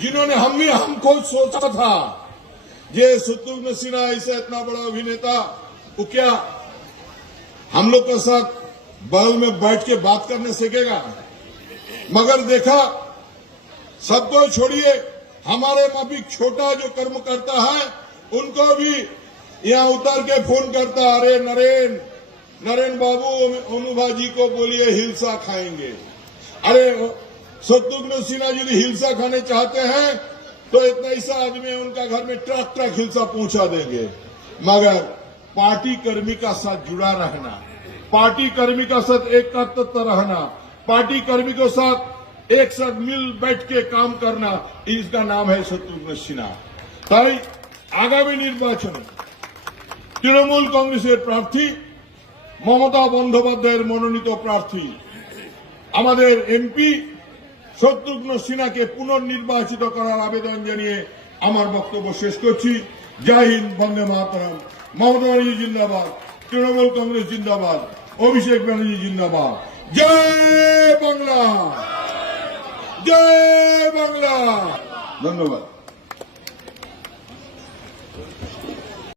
जिन्होंने हम ही हमको सोचा था। ये शत्रुघ्न सिन्हा ऐसा इतना बड़ा अभिनेता, वो क्या? हम लोग के साथ बगल में बैठ के बात करने सीखेगा। मगर देखा सबको छोड़िए, हमारे माफिक छोटा जो कर्म करता है, उनको भी यहाँ उतर के फ़ोन करता, अरे नरेन नरेन बाबू अनुभा जी को बोलिए हिलसा खाएँगे। अरे शत्रुघ्न सिन्हा जी हिलसा खाने चाहते हैं तो इतना ऐसा आदमी है उनका घर में ट्रक ट्रक हिलसा पहुंचा देंगे मगर पार्टी कर्मी का साथ जुड़ा रहना पार्टी कर्मी का साथ एक तत्व रहना पार्टी कर्मी के साथ एक साथ मिल बैठ के काम करना इसका नाम है शत्रुघ्न सिन्हा তাই আগামী নির্বাচনে তৃণমূল কংগ্রেসের প্রার্থী মমতা বন্দ্যোপাধ্যায়ের মনোনীত প্রার্থী আমাদের এমপি শত্রুঘ্ন সিনহাকে পুনর্নির্বাচিত করার আবেদন জানিয়ে আমার বক্তব্য শেষ করছি। জয় হিন্দ, বন্দে মহাতরম মমতা ব্যানার্জি জিন্দাবাদ, তৃণমূল কংগ্রেস জিন্দাবাদ, অভিষেক ব্যানার্জি জিন্দাবাদ। জয় বাংলা! জয় বাংলা! ধন্যবাদ।